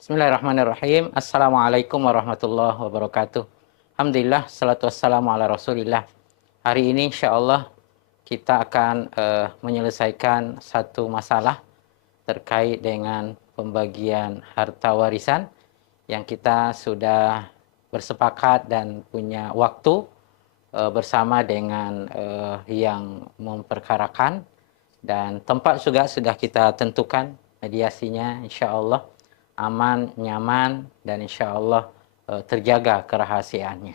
Bismillahirrahmanirrahim. Assalamualaikum warahmatullahi wabarakatuh. Alhamdulillah, salatu wassalamu ala rasulillah. Hari ini insya Allah kita akan menyelesaikan satu masalah terkait dengan pembagian harta warisan yang kita sudah bersepakat dan punya waktu bersama dengan yang memperkarakan, dan tempat juga sudah kita tentukan mediasinya, insya Allah aman, nyaman, dan insya Allah terjaga kerahasiaannya.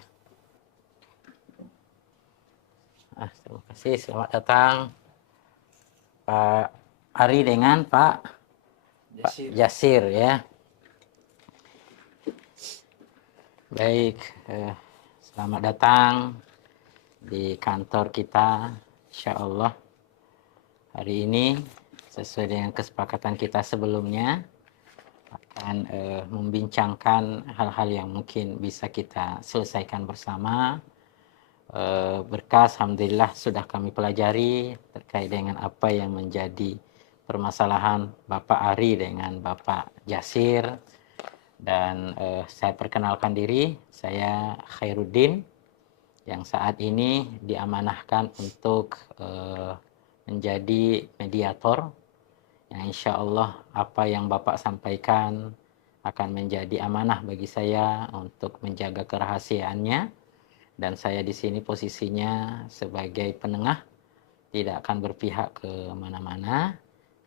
Terima kasih. Selamat datang Pak Ari dengan Pak Jasir ya. Baik, selamat datang di kantor kita. Insya Allah hari ini sesuai dengan kesepakatan kita sebelumnya akan membincangkan hal-hal yang mungkin bisa kita selesaikan bersama. Berkas alhamdulillah sudah kami pelajari terkait dengan apa yang menjadi permasalahan Bapak Ari dengan Bapak Jasir. Dan saya perkenalkan diri, saya Khairuddin yang saat ini diamanahkan untuk menjadi mediator, yang insya Allah apa yang Bapak sampaikan akan menjadi amanah bagi saya untuk menjaga kerahasiaannya, dan saya di sini posisinya sebagai penengah, tidak akan berpihak ke mana-mana,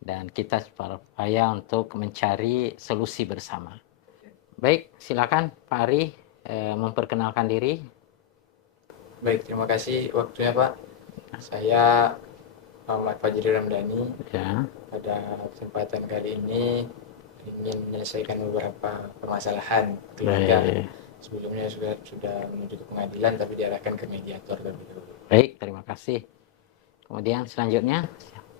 dan kita berupaya untuk mencari solusi bersama. Baik, silakan Pak Ari memperkenalkan diri. Baik, terima kasih waktunya Pak. Saya Muhammad Fajri Ramdhani. Ya. Pada kesempatan kali ini ingin menyelesaikan beberapa permasalahan keluarga. Sebelumnya sudah menuju ke pengadilan, tapi diarahkan ke mediator terlebih dahulu. Baik, terima kasih. Kemudian selanjutnya.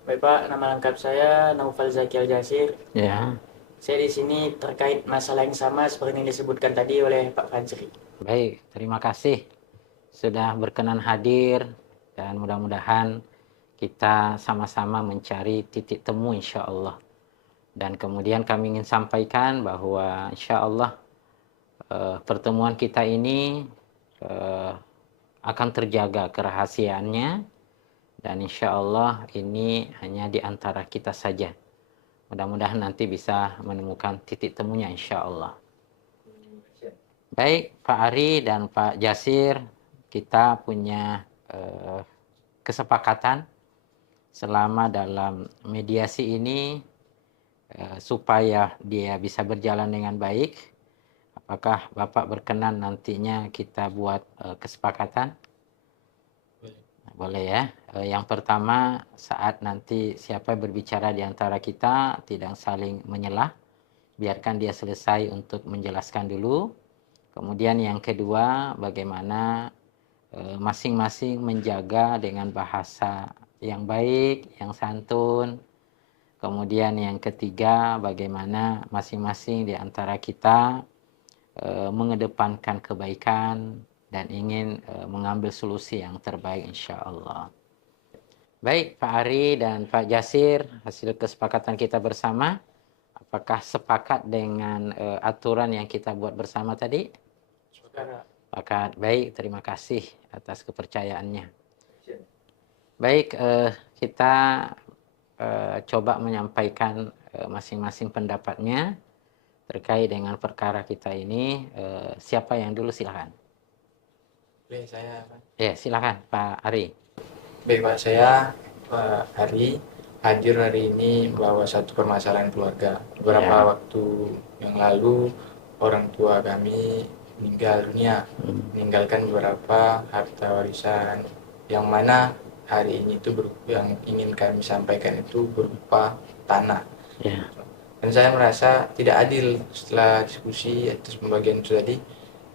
Baik Pak, nama lengkap saya Naufal Zaki Al-Jasir. Ya. Saya di sini terkait masalah yang sama seperti yang disebutkan tadi oleh Pak Fajri. Baik, terima kasih sudah berkenan hadir, dan mudah-mudahan kita sama-sama mencari titik temu insya Allah. Dan kemudian kami ingin sampaikan bahwa insya Allah pertemuan kita ini akan terjaga kerahasiaannya, dan insya Allah ini hanya di antara kita saja. Mudah-mudahan nanti bisa menemukan titik temunya insya Allah. Baik Pak Ari dan Pak Jasir, kita punya kesepakatan selama dalam mediasi ini supaya dia bisa berjalan dengan baik. Apakah Bapak berkenan nantinya kita buat kesepakatan? Boleh ya. Yang pertama, saat nanti siapa berbicara di antara kita tidak saling menyelah, biarkan dia selesai untuk menjelaskan dulu. Kemudian yang kedua, bagaimana masing-masing menjaga dengan bahasa yang baik, yang santun. Kemudian yang ketiga, bagaimana masing-masing di antara kita mengedepankan kebaikan dan ingin mengambil solusi yang terbaik insya Allah. Baik Pak Ari dan Pak Jasir, hasil kesepakatan kita bersama, apakah sepakat dengan aturan yang kita buat bersama tadi? Sepakat. Baik, terima kasih atas kepercayaannya. Baik, kita coba menyampaikan masing-masing pendapatnya terkait dengan perkara kita ini. Siapa yang dulu, silakan. Boleh saya Pak? Ya, silakan Pak Ari. Baik Pak, saya Pak Ari hadir hari ini membawa satu permasalahan keluarga. Beberapa waktu yang lalu orang tua kami meninggal dunia, meninggalkan beberapa harta warisan, yang mana hari ini itu yang ingin kami sampaikan itu berupa tanah. Dan saya merasa tidak adil setelah diskusi atas pembagian itu tadi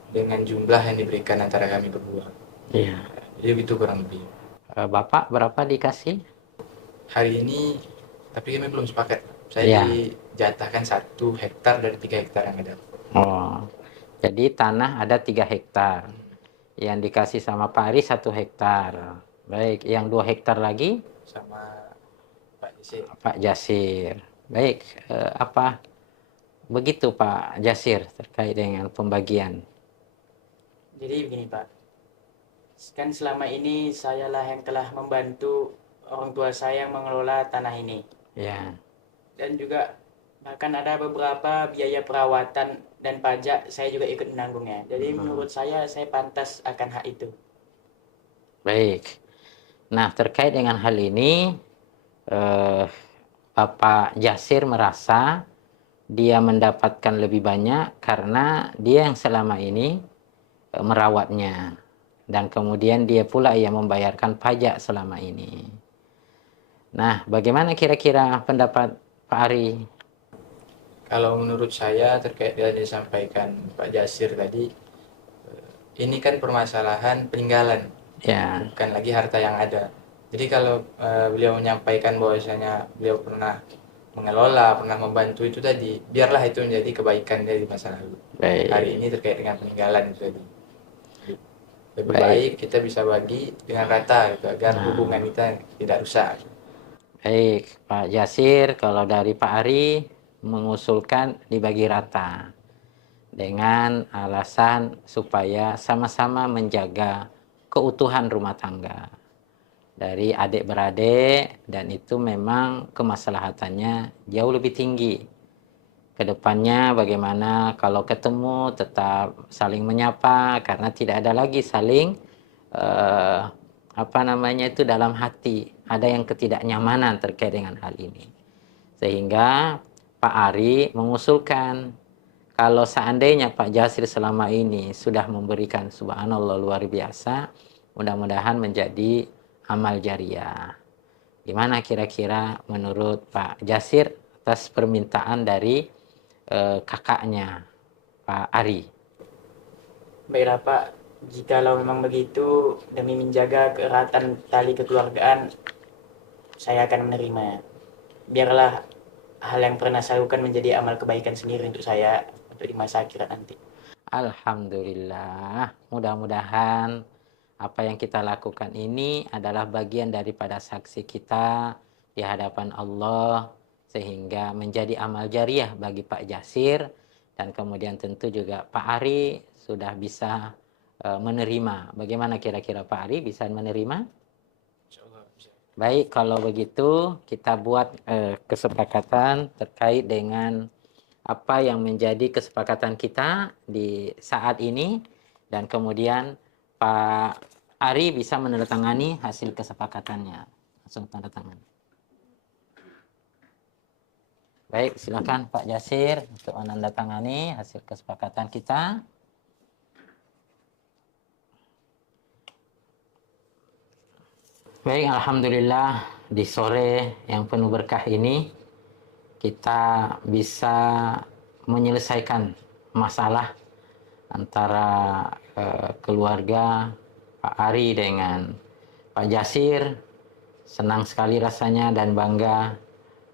dengan jumlah yang diberikan antara kami berdua. Jadi itu kurang lebih. Bapak berapa dikasih? Hari ini, tapi kami belum sepakat. Saya dijatahkan 1 hektar dari 3 hektar yang ada. Oh, jadi tanah ada 3 hektar. Yang dikasih sama Pak Ari 1 hektar. Baik, yang 2 hektar lagi? Sama Pak Jasir. Pak Jasir. Baik, apa Begitu Pak Jasir terkait dengan pembagian. Jadi begini Pak, kan selama ini sayalah yang telah membantu orang tua saya mengelola tanah ini. Ya, Dan juga bahkan ada beberapa biaya perawatan dan pajak saya juga ikut menanggungnya. Jadi menurut saya pantas akan hak itu. baik. Nah, terkait dengan hal ini, Bapak Jasir merasa dia mendapatkan lebih banyak karena dia yang selama ini merawatnya. Dan kemudian dia pula yang membayarkan pajak selama ini. Nah, bagaimana kira-kira pendapat Pak Ari? Kalau menurut saya terkait yang disampaikan Pak Jasir tadi, ini kan permasalahan peninggalan, Ya, bukan lagi harta yang ada. Jadi kalau beliau menyampaikan bahwasanya beliau pernah mengelola, pernah membantu itu tadi, biarlah itu menjadi kebaikan dari masa lalu. baik. Hari ini terkait dengan peninggalan itu tadi. Lebih Baik. baik kita bisa bagi dengan rata gitu, agar hubungan kita tidak rusak. Baik, Pak Jasir, kalau dari Pak Ari mengusulkan dibagi rata dengan alasan supaya sama-sama menjaga keutuhan rumah tangga dari adik-beradik, dan itu memang kemaslahatannya jauh lebih tinggi. Kedepannya bagaimana kalau ketemu tetap saling menyapa karena tidak ada lagi saling dalam hati ada yang ketidaknyamanan terkait dengan hal ini. Sehingga Pak Ari mengusulkan kalau seandainya Pak Jasir selama ini sudah memberikan subhanallah luar biasa, mudah-mudahan menjadi amal jariah. Gimana kira-kira menurut Pak Jasir atas permintaan dari kakaknya Pak Ari? Baiklah Pak, jikalau memang begitu demi menjaga keeratan tali kekeluargaan, saya akan menerima. Biarlah hal yang pernah saya lakukan menjadi amal kebaikan sendiri untuk saya untuk di masa akhirat nanti. Alhamdulillah, mudah-mudahan apa yang kita lakukan ini adalah bagian daripada saksi kita di hadapan Allah, sehingga menjadi amal jariah bagi Pak Jasir, dan kemudian tentu juga Pak Ari sudah bisa menerima. Bagaimana kira-kira Pak Ari bisa menerima? Baik, kalau begitu kita buat kesepakatan terkait dengan apa yang menjadi kesepakatan kita di saat ini, dan kemudian Pak Ari bisa menandatangani hasil kesepakatannya. Langsung tanda tangan. Baik, silakan Pak Jasir untuk menandatangani hasil kesepakatan kita. Baik, alhamdulillah di sore yang penuh berkah ini kita bisa menyelesaikan masalah antara keluarga Pak Ari dengan Pak Jasir. Senang sekali rasanya dan bangga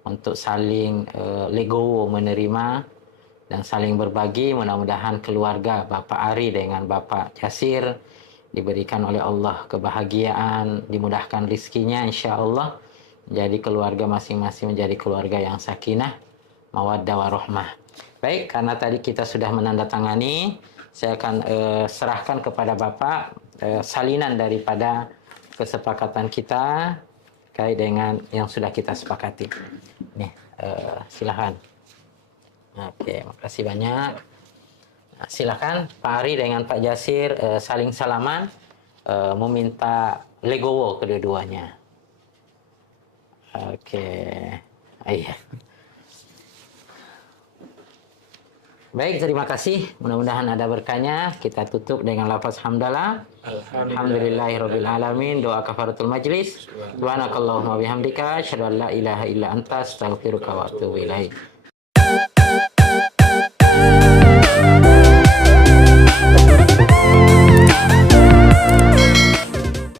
untuk saling legowo menerima dan saling berbagi. Mudah-mudahan keluarga Bapak Ari dengan Bapak Jasir diberikan oleh Allah kebahagiaan, dimudahkan rizkinya insya Allah, menjadi keluarga masing-masing menjadi keluarga yang sakinah, mawaddah warahmah. Baik, karena tadi kita sudah menandatangani, saya akan serahkan kepada Bapak salinan daripada kesepakatan kita terkait dengan yang sudah kita sepakati. Nih, silahkan. Oke, makasih banyak. Nah, silahkan Pak Ari dengan Pak Jasir saling salaman, meminta legowo kedua-duanya. Oke, iya. Baik, terima kasih. Mudah-mudahan ada berkahnya. Kita tutup dengan lafaz hamdalah. Alhamdulillahirabbil alamin. Doa kafaratul majlis. Subhanakallahumma bihamdika asyhadu an la ilaha illa anta astaghfiruka wa atubu ilaik.